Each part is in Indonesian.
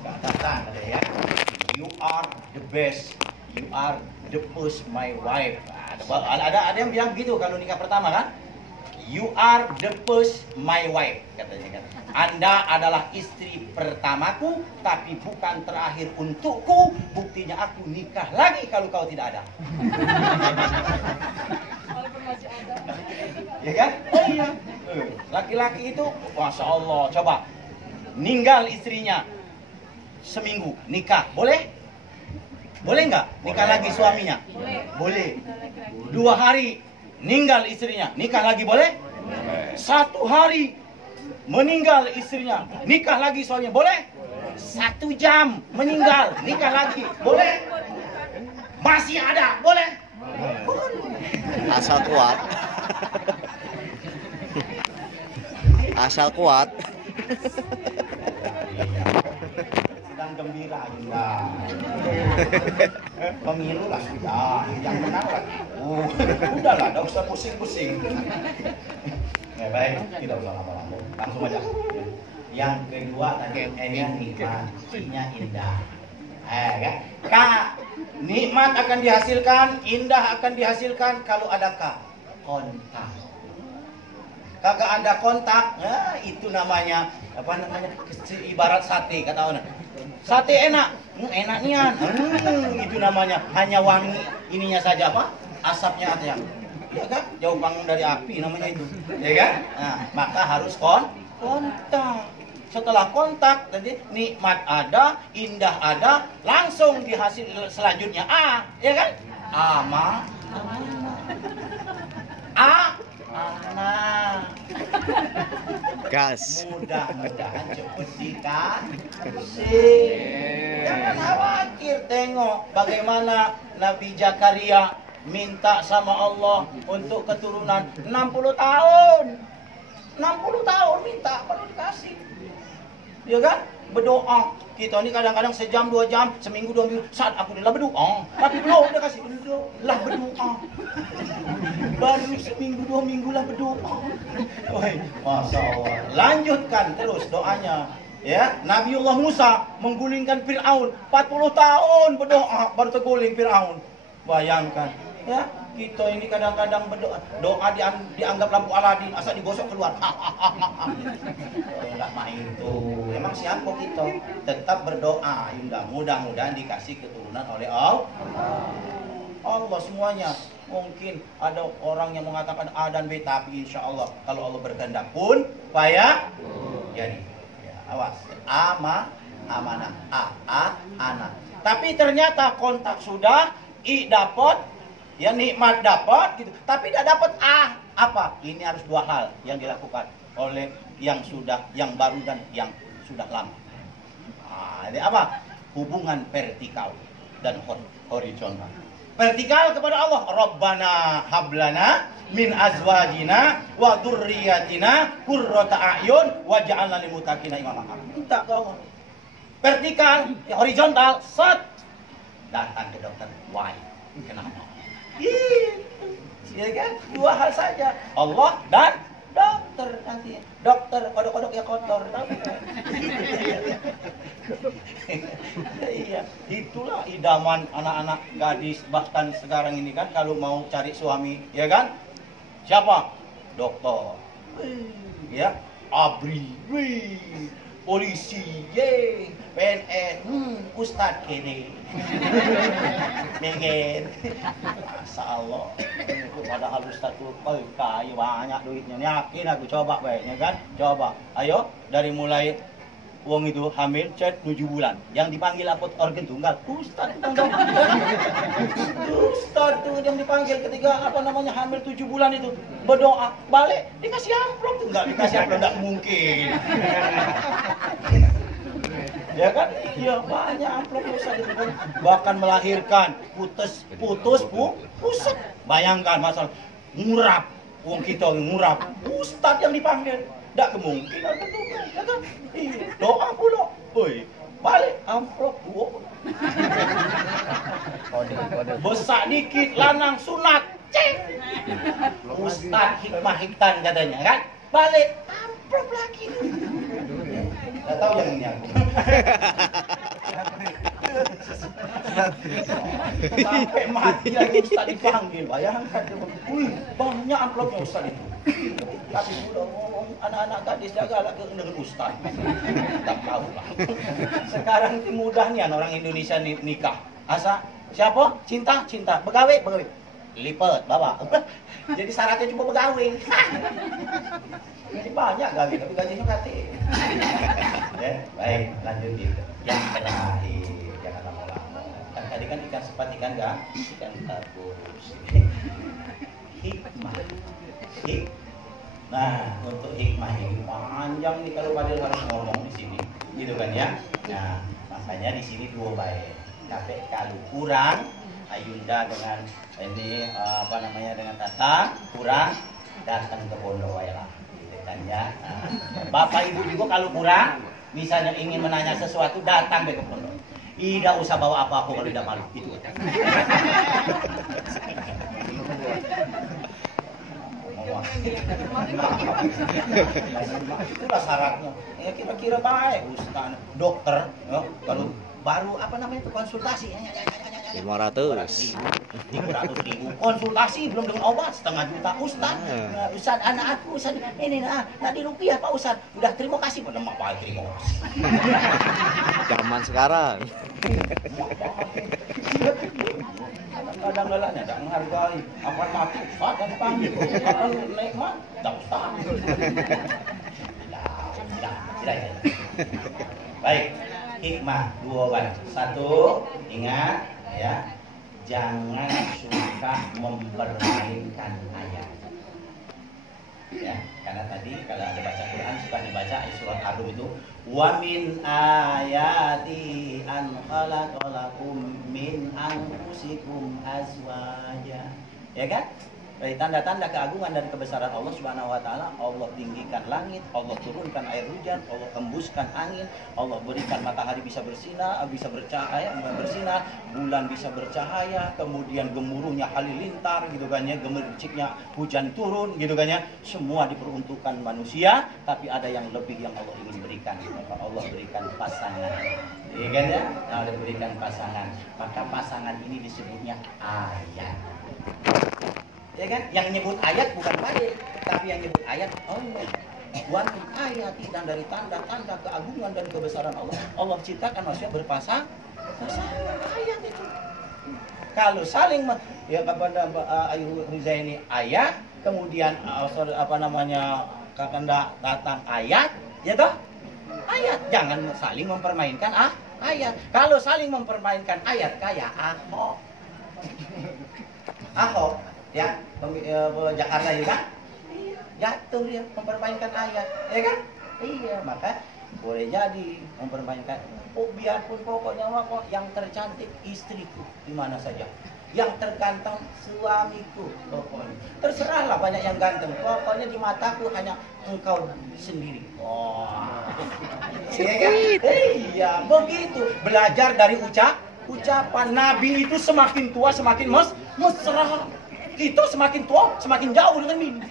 Datang ada ya. You are the best. You are the first my wife. Ada yang bilang gitu kalau nikah pertama kan? You are the first my wife katanya kan. Anda adalah istri pertamaku tapi bukan terakhir untukku. Buktinya aku nikah lagi kalau kau tidak ada. Ya kan? Oh iya. Laki-laki itu Masya Allah, coba ninggal istrinya seminggu nikah, boleh? Boleh nggak? Nikah lagi suaminya? Boleh. 2 hari ninggal istrinya, nikah lagi boleh? 1 hari meninggal istrinya, nikah lagi suaminya, boleh? 1 jam meninggal, nikah lagi, boleh? Masih ada, boleh? Asal kuat. Asal kuat. Sedang gembira Indah. Pemilu lah sudah, yang menang lagi. Udahlah, tidak usah pusing-pusing. Baik, tidak usah lama-lama. Langsung aja. Yang kedua tadi yang nikmat, istrinya indah. Kan? Kak, nikmat akan dihasilkan, indah akan dihasilkan kalau ada kontak. Kagak ada kontak, itu namanya apa namanya? Ibarat sate kata orang. Sate enak, enak nian. Itu namanya hanya wangi ininya saja apa? Asapnya aja. Ya kan? Jauh panggung dari api namanya itu. Ya kan? Nah, maka harus kontak. Setelah kontak tadi nikmat ada, indah ada, langsung dihasil selanjutnya ya kan? Amanah. Gas. Mudah-mudahan cepat dikasih. Jangan khawatir, tengok bagaimana Nabi Zakaria minta sama Allah untuk keturunan 60 tahun. 60 tahun minta, perlu dikasih. Ya kan? Berdoa. Kita ini kadang-kadang sejam, 2 jam, seminggu, 2 minggu. Saat aku adalah berdoa. Tapi belum udah kasih. Lah berdoa. Baru seminggu, 2 minggu lah berdoa. Masya Allah. Lanjutkan terus doanya. Ya, Nabiullah Musa menggulingkan Fir'aun. 40 tahun berdoa baru terguling Fir'aun. Bayangkan. Ya, kita ini kadang-kadang berdoa. Doa dianggap lampu Aladin. Asal digosok keluar. Enggak main tuh. Emang siapa kita? Tetap berdoa. Mudah-mudahan dikasih keturunan oleh Allah. Allah semuanya. Mungkin ada orang yang mengatakan A dan B, tapi insya Allah kalau Allah berkehendak pun payah jadi. Ya, awas. Amanah. Anak. Tapi ternyata kontak sudah, I dapat, ya nikmat dapat gitu. Tapi tidak dapat apa? Ini harus 2 hal yang dilakukan oleh yang baru dan yang sudah lama. Ini apa? Hubungan vertikal dan horizontal. Vertikal kepada Allah, Rabbana hablana min azwajina wa dzurriyyatina qurrata a'yun waj'alna lil muttaqina imama. Minta ke Allah. Vertikal, horizontal, datang ke dokter. Why? Kenapa? Ya kan? 2 hal saja. Allah dan dokter nanti. Dokter kodok-kodok ya kotor. Iya, itulah idaman anak-anak gadis bahkan sekarang ini kan kalau mau cari suami, ya kan? Siapa? Dokter. Ya, ABRI, polisi, PNS, Ustadz kene. Mengen. Masya Allah. Padahal Ustadz tuh kaya banyak duitnya. Yakin aku coba baiknya kan? Coba. Ayo dari mulai wong itu hamil 7 bulan. Yang dipanggil apot organ tunggal. Ustadz tuh yang dipanggil ketika hamil 7 bulan itu berdoa balik dikasih amplop tuh enggak dikasih amplop enggak mungkin. Ya kan? Iya banyak amplop Ustadz itu kan. Bahkan melahirkan putus. Bayangkan masalah ngurap. Wong kita ngurap. Ustadz yang dipanggil. Tidak kemungkinan betul kan? Ya kan? Doa pula. Balik amplop 2. Besar dikit lanang sunat. Cek. Ustadz hikmah hitam katanya kan? Balik amplop lagi. tahu yang ini aku. Sampai mati lagi Ustaz dipanggil, bayangkan. Wih, banyak amplopnya Ustaz itu. Tapi udah ngomong anak-anak gadis jaga lagi dengan Ustaz. Tak tahu lah. Sekarang itu mudahnya orang Indonesia nikah. Asa siapa? Cinta, cinta. Begawe, begawe. Lipat, bawa. Jadi syaratnya cuma begawe. Jadi banyak gawe, tapi gajinya kati. Ya, baik, lanjut gitu. Yang terakhir, jangan lama-lama. Kan tadi kan ikan sepat, ikan enggak? Ikan terkurus. Hikmah. Nah, untuk hikmah ini panjang nih kalau Fadil harus ngomong di sini, gitu kan ya. Nah, makanya di sini 2 bait. Tapi kalau kurang, Ayunda dengan ini dengan Tata kurang, datang ke pondok lah, gitu kan ya. Nah, Bapak Ibu juga kalau kurang, misalnya ingin menanya sesuatu, datang ke pondok. Tidak usah bawa apa-apa kalau tidak malu, itu. Itulah syaratnya. Ya kira-kira baik Ustaz, dokter, ya, kalau baru konsultasi 500. 300.000 konsultasi belum dengan obat 500.000 Ustaz. Ustaz anak aku Ustaz ini tadi rupiah Pak Ustaz. Udah terima kasih pada mak baik terima kasih. Zaman sekarang. Kadang-kadang tidak menghargai apa mati Ustaz dan panggil kapan nikmat tak Ustaz. Tidak. Baik, hikmah 2 bait. 1, ingat ya, jangan suka mempermainkan ayat. Ya, karena tadi kalau ada baca Quran suka dibaca surat Ar-Rum itu wa min ayati an khalaqalakum min anfusikum azwaja. Ya kan? Dari tanda-tanda keagungan dan kebesaran Allah Subhanahu wa taala, Allah tinggikan langit, Allah turunkan air hujan, Allah hembuskan angin, Allah berikan matahari bisa bersinar, bersinar, bulan bisa bercahaya, kemudian gemuruhnya halilintar gitu kan ya, gemericiknya hujan turun gitu kan ya. Semua diperuntukkan manusia, tapi ada yang lebih yang Allah ingin berikan. Maka Allah berikan pasangan. Iya kan ya? Allah berikan pasangan. Maka pasangan ini disebutnya ayat. Ya kan? Yang nyebut ayat bukan Fadil, tapi yang nyebut ayat Allah. Wa min ayati, dan dari tanda-tanda keagungan dan kebesaran Allah, Allah ciptakan manusia berpasangan. Ayat itu. Kalau saling kepada Ayu Huzaini ayat, kemudian kakanda datang ayat, ya toh? Ayat, jangan saling mempermainkan ayat. Kalau saling mempermainkan ayat kayak Ahok ya, Jakarta juga jatuh dia mempermainkan ayat, ya kan? Iya, maka boleh jadi mempermainkan. Biarpun pokoknya yang tercantik istriku di mana saja, yang terganteng suamiku, pokoknya terserahlah banyak yang ganteng, pokoknya di mataku hanya engkau sendiri. Iya, begitu. Belajar dari ucapan Nabi itu semakin tua semakin mesra. Kita semakin tua, semakin jauh dengan mimpi.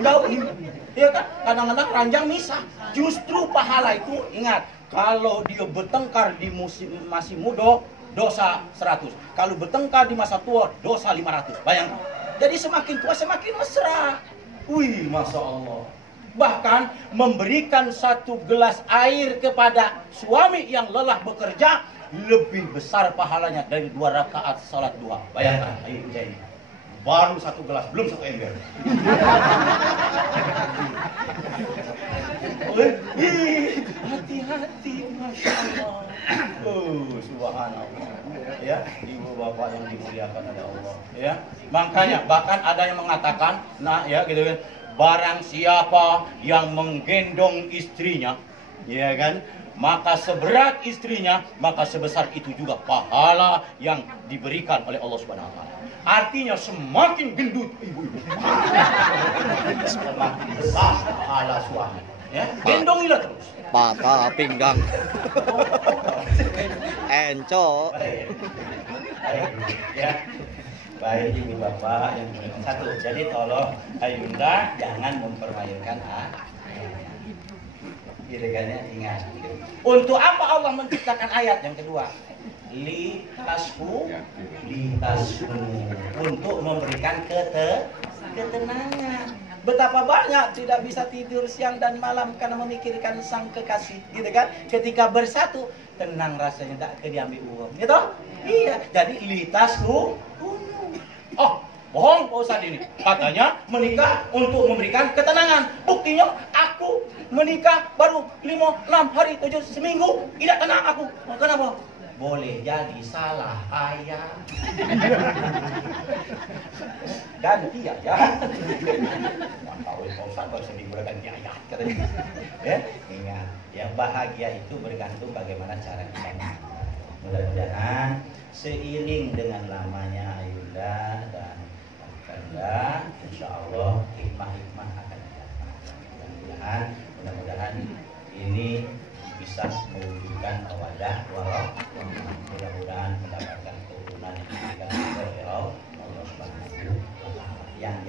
Jauh mimpi. Ya kan? Kadang-kadang ranjang misah. Justru pahala itu, ingat, kalau dia bertengkar di masih muda, dosa 100. Kalau bertengkar di masa tua, dosa 500. Bayangkan. Jadi semakin tua, semakin mesra. Wih, Masya Allah. Bahkan memberikan 1 gelas air kepada suami yang lelah bekerja, lebih besar pahalanya dari 2 rakaat salat duha. Bayangkan, ayo jadi. Baru 1 gelas, belum 1 ember. Hati-hati, Masya Allah. Subhanallah. Ya, ibu bapak yang dimuliakan oleh Allah. Ya, makanya bahkan ada yang mengatakan, gitu kan, barang siapa yang menggendong istrinya, ya kan, maka seberat istrinya, maka sebesar itu juga pahala yang diberikan oleh Allah Subhanahu wa taala. Artinya semakin gendut ibu-ibu, semakin besar pahala suami. Ya, gendongilah terus. Patah pinggang. Enco. Ya. Baik ibu bapak yang satu. Jadi tolong Ayunda jangan mempermainkan Gitu kan ya, ingat. Untuk apa Allah menciptakan ayat yang kedua? Litasku, untuk memberikan ketenangan. Betapa banyak tidak bisa tidur siang dan malam karena memikirkan sang kekasih, gitu kan? Ketika bersatu, tenang rasanya, tak diambil uang, gitu? Iya, jadi litasku. Oh, bohong Pak Ustadz ini. Katanya menikah untuk memberikan ketenangan. Buktinya aku menikah baru 5-6 hari 7 seminggu tidak tenang aku. Kenapa? Boleh jadi salah ayah. Ganti aja. Nggak tahu Pak Ustadz baru seminggu udah ganti ayah katanya. Ya, ingat, yang bahagia itu bergantung bagaimana cara kita. Mudah-mudahan seiring dengan lamanya Ayunda dan Kanda, insya Allah hikmah-hikmah akan mudah-mudahan ini bisa mewujudkan mawaddah warahmah